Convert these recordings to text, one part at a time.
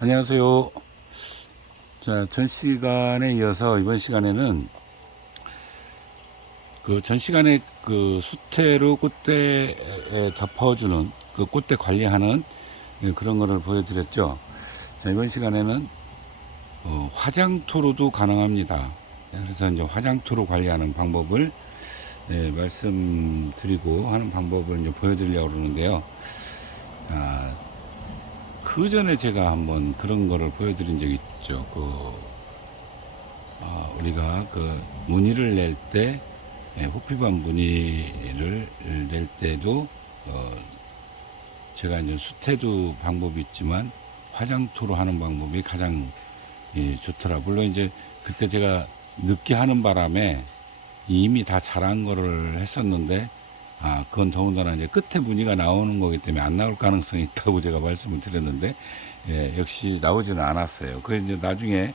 안녕하세요. 자, 전 시간에 이어서 이번 시간에는 그 전 시간에 그 수태로 꽃대에 덮어주는 그 꽃대 관리하는 그런 거를 보여드렸죠. 자, 이번 시간에는 화장토로도 가능합니다. 그래서 이제 화장토로 관리하는 방법을 말씀드리고 하는 방법을 이제 보여드리려고 그러는데요. 그 전에 제가 한번 그런 거를 보여드린 적이 있죠. 우리가 그 무늬를 낼 때, 호피반 무늬를 낼 때도, 제가 이제 수태도 방법이 있지만 화장토로 하는 방법이 가장 좋더라. 물론 이제 그때 제가 늦게 하는 바람에 이미 다 자란 거를 했었는데, 그건 더군다나 이제 끝에 무늬가 나오는 거기 때문에 안 나올 가능성이 있다고 제가 말씀을 드렸는데, 역시 나오지는 않았어요. 그래서 이제 나중에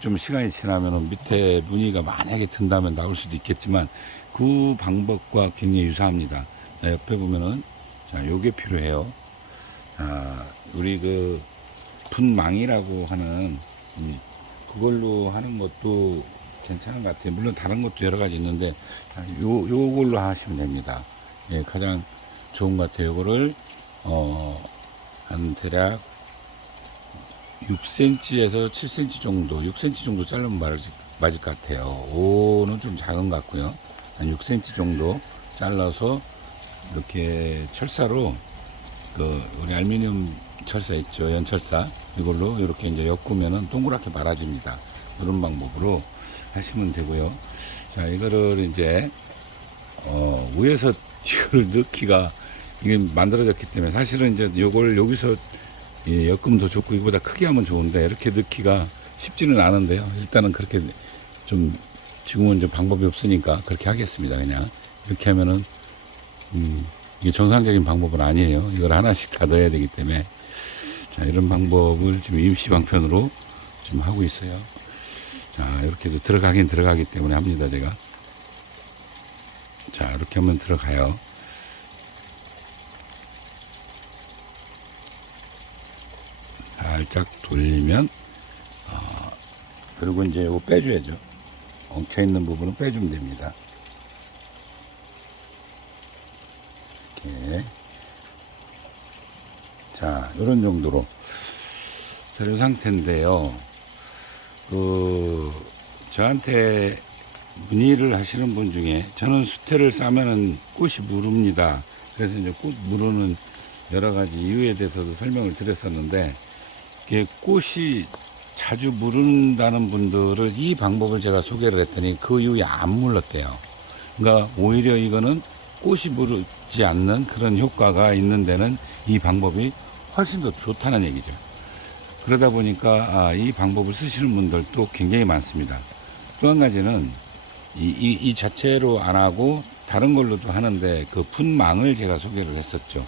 좀 시간이 지나면은 밑에 무늬가 만약에 든다면 나올 수도 있겠지만, 그 방법과 굉장히 유사합니다. 자, 옆에 보면은, 자, 요게 필요해요. 자, 우리 그, 분망이라고 하는, 그걸로 하는 것도 괜찮은 것 같아요. 물론 다른 것도 여러 가지 있는데, 요걸로 하시면 됩니다. 예, 가장 좋은 것 같아요. 요거를, 한 대략 6cm에서 7cm 정도, 6cm 정도 자르면 맞을 것 같아요. 5는 좀 작은 것 같고요. 한 6cm 정도 잘라서 이렇게 철사로, 우리 알루미늄 철사 있죠. 연철사. 이걸로 이렇게 이제 엮으면은 동그랗게 말아집니다. 이런 방법으로 하시면 되고요. 자, 이거를 이제, 위에서 이걸 넣기가, 이게 만들어졌기 때문에 사실은 이제 요걸 여기서 엮으면 더 좋고 이거보다 크게 하면 좋은데 이렇게 넣기가 쉽지는 않은데요. 일단은 그렇게 좀 지금은 좀 방법이 없으니까 그렇게 하겠습니다. 그냥 이렇게 하면은 이게 정상적인 방법은 아니에요. 이걸 하나씩 다 넣어야 되기 때문에. 자, 이런 방법을 지금 임시 방편으로 좀 하고 있어요. 자, 이렇게도 들어가긴 들어가기 때문에 합니다, 제가. 자, 이렇게 하면 들어가요. 살짝 돌리면, 그리고 이제 이거 빼줘야죠. 엉켜있는 부분은 빼주면 됩니다. 이렇게. 자, 이런 정도로. 자, 이 상태인데요. 저한테 문의를 하시는 분 중에 저는 수태를 싸면은 꽃이 무릅니다. 그래서 이제 꽃 무르는 여러 가지 이유에 대해서도 설명을 드렸었는데, 이게 꽃이 자주 무른다는 분들을 이 방법을 제가 소개를 했더니 그 이후에 안 물렀대요. 그러니까 오히려 이거는 꽃이 무르지 않는 그런 효과가 있는 데는 이 방법이 훨씬 더 좋다는 얘기죠. 그러다 보니까 이 방법을 쓰시는 분들도 굉장히 많습니다. 또 한 가지는 이 자체로 안 하고 다른 걸로도 하는데 그 분망을 제가 소개를 했었죠.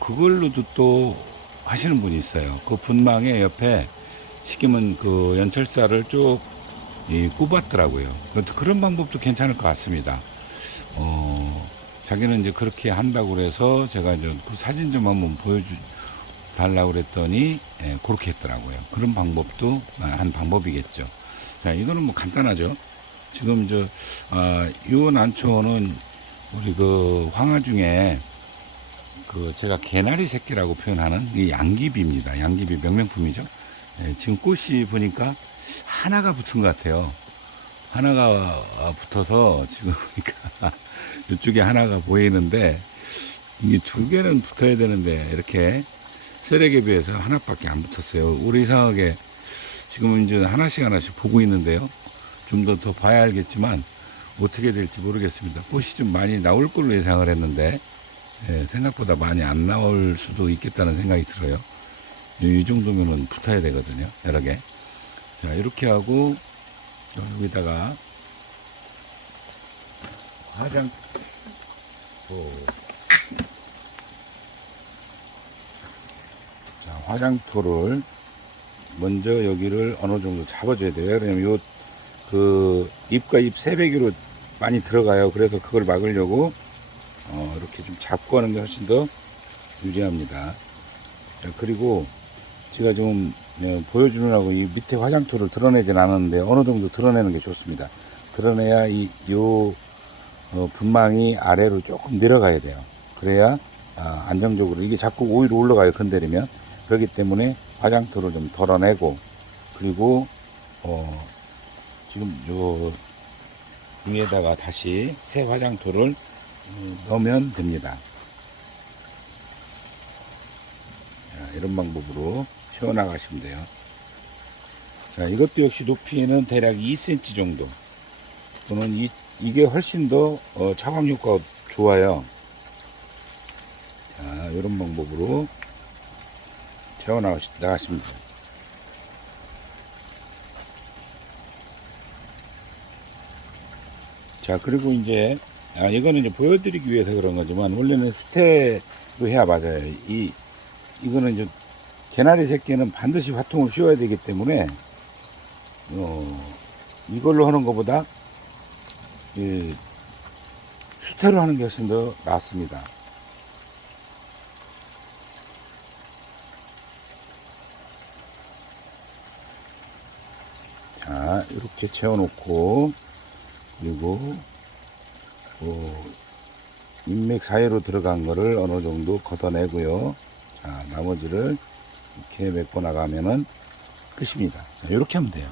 그걸로도 또 하시는 분이 있어요. 그 분망의 옆에 시키면 그 연철사를 쭉 꼽았더라고요. 그런 방법도 괜찮을 것 같습니다. 자기는 이제 그렇게 한다고 그래서 제가 이제 그 사진 좀 한번 달라고 그랬더니, 그렇게 했더라고요. 그런 방법도 한 방법이겠죠. 자, 이거는 뭐 간단하죠. 지금 요 난초는 우리 그 황화 중에 제가 개나리 새끼라고 표현하는 이 양귀비입니다. 양귀비 명명품이죠. 지금 꽃이 보니까 하나가 붙은 것 같아요. 하나가 붙어서 지금 보니까 이쪽에 하나가 보이는데 이게 두 개는 붙어야 되는데 이렇게 세력에 비해서 하나밖에 안 붙었어요. 우리 이상하게 지금은 이제 하나씩 보고 있는데요. 좀 더 봐야 알겠지만 어떻게 될지 모르겠습니다. 꽃이 좀 많이 나올 걸로 예상을 했는데 생각보다 많이 안 나올 수도 있겠다는 생각이 들어요. 이 정도면은 붙어야 되거든요. 여러 개. 자, 이렇게 하고 여기다가 화장토를 먼저 여기를 어느 정도 잡아줘야 돼요. 왜냐면 잎과 잎 세배기로 많이 들어가요. 그래서 그걸 막으려고 이렇게 좀 잡고 하는 게 훨씬 더 유리합니다. 자, 그리고 제가 좀 보여주느라고 이 밑에 화장토를 드러내진 않았는데 어느 정도 드러내는 게 좋습니다. 드러내야 분망이 아래로 조금 내려가야 돼요. 그래야 안정적으로 이게 자꾸 오히려 올라가요. 건드리면. 그렇기 때문에 화장토를 좀 덜어내고, 그리고 지금 요 위에다가 다시 새 화장토를 넣으면 됩니다. 자, 이런 방법으로 세워나가시면 돼요. 자, 이것도 역시 높이는 대략 2cm 정도, 또는 이게 훨씬 더 차광 효과가 좋아요. 자, 이런 방법으로 세워나가시면 돼요. 자, 그리고 이제 이거는 이제 보여드리기 위해서 그런 거지만, 원래는 수태로 해야 맞아요. 이거는 이제 개나리 새끼는 반드시 화통을 씌워야 되기 때문에 이걸로 하는 것보다 수태로 하는 게 훨씬 더 낫습니다. 자, 이렇게 채워놓고, 그리고 인맥 사이로 들어간 거를 어느 정도 걷어내고요. 자, 나머지를 이렇게 메꿔 나가면은 끝입니다. 자, 이렇게 하면 돼요.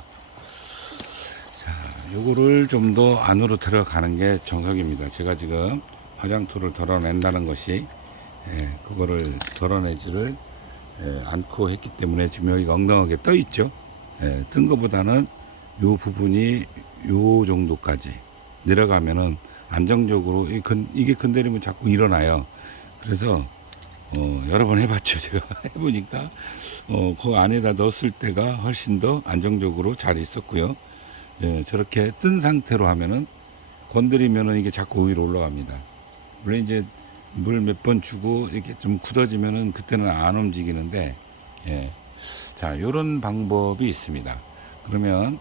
자, 요거를 좀 더 안으로 들어가는 게 정석입니다. 제가 지금 화장토를 덜어낸다는 것이 그거를 덜어내지를 않고 했기 때문에 지금 여기가 엉덩하게 떠 있죠. 뜬 것보다는 요 부분이 요 정도까지 내려가면은 안정적으로 이게 건드리면 자꾸 일어나요. 그래서 여러 번 해봤죠. 제가 해보니까 그 안에다 넣었을 때가 훨씬 더 안정적으로 잘 있었고요. 저렇게 뜬 상태로 하면은 건드리면은 이게 자꾸 위로 올라갑니다. 물론 이제 물 몇 번 주고 이렇게 좀 굳어지면은 그때는 안 움직이는데, 자, 요런 방법이 있습니다. 그러면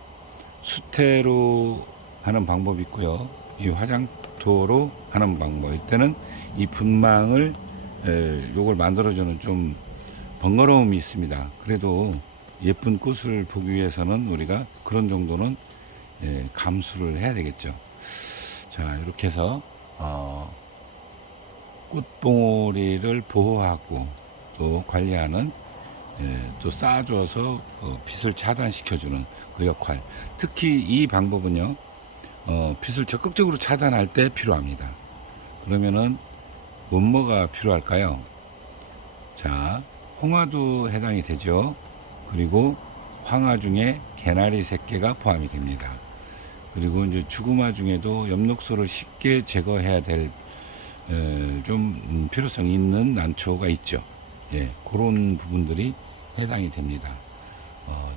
수태로 하는 방법이 있고요. 이 화장토로 하는 방법. 이때는 이 분망을 요걸 만들어주는 좀 번거로움이 있습니다. 그래도 예쁜 꽃을 보기 위해서는 우리가 그런 정도는 감수를 해야 되겠죠. 자, 이렇게 해서 꽃봉오리를 보호하고 또 관리하는, 또 쌓아줘서 빛을 차단시켜주는 그 역할. 특히 이 방법은요, 빛을 적극적으로 차단할 때 필요합니다. 그러면은 뭐가 필요할까요? 자, 홍화도 해당이 되죠. 그리고 황화 중에 개나리 새끼가 포함이 됩니다. 그리고 이제 주구마 중에도 엽록소를 쉽게 제거해야 될 좀 필요성이 있는 난초가 있죠. 그런 부분들이 해당이 됩니다.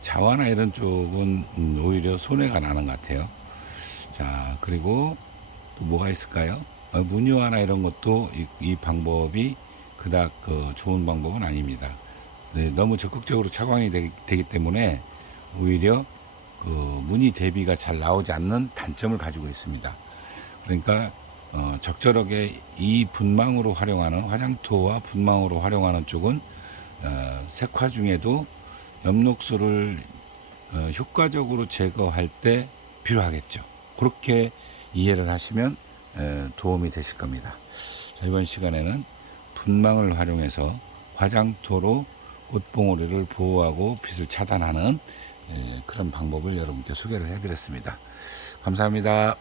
자화나 이런 쪽은 오히려 손해가 나는 것 같아요. 자, 그리고 또 뭐가 있을까요? 무늬화나 이런 것도 이 방법이 그닥 좋은 방법은 아닙니다. 너무 적극적으로 착광이 되기 때문에 오히려 무늬 대비가 잘 나오지 않는 단점을 가지고 있습니다. 그러니까 적절하게 이 분망으로 활용하는, 화장토와 분망으로 활용하는 쪽은 색화 중에도 엽록소를 효과적으로 제거할 때 필요하겠죠. 그렇게 이해를 하시면 도움이 되실 겁니다. 자, 이번 시간에는 분망을 활용해서 화장토로 꽃봉오리를 보호하고 빛을 차단하는 그런 방법을 여러분께 소개를 해드렸습니다. 감사합니다.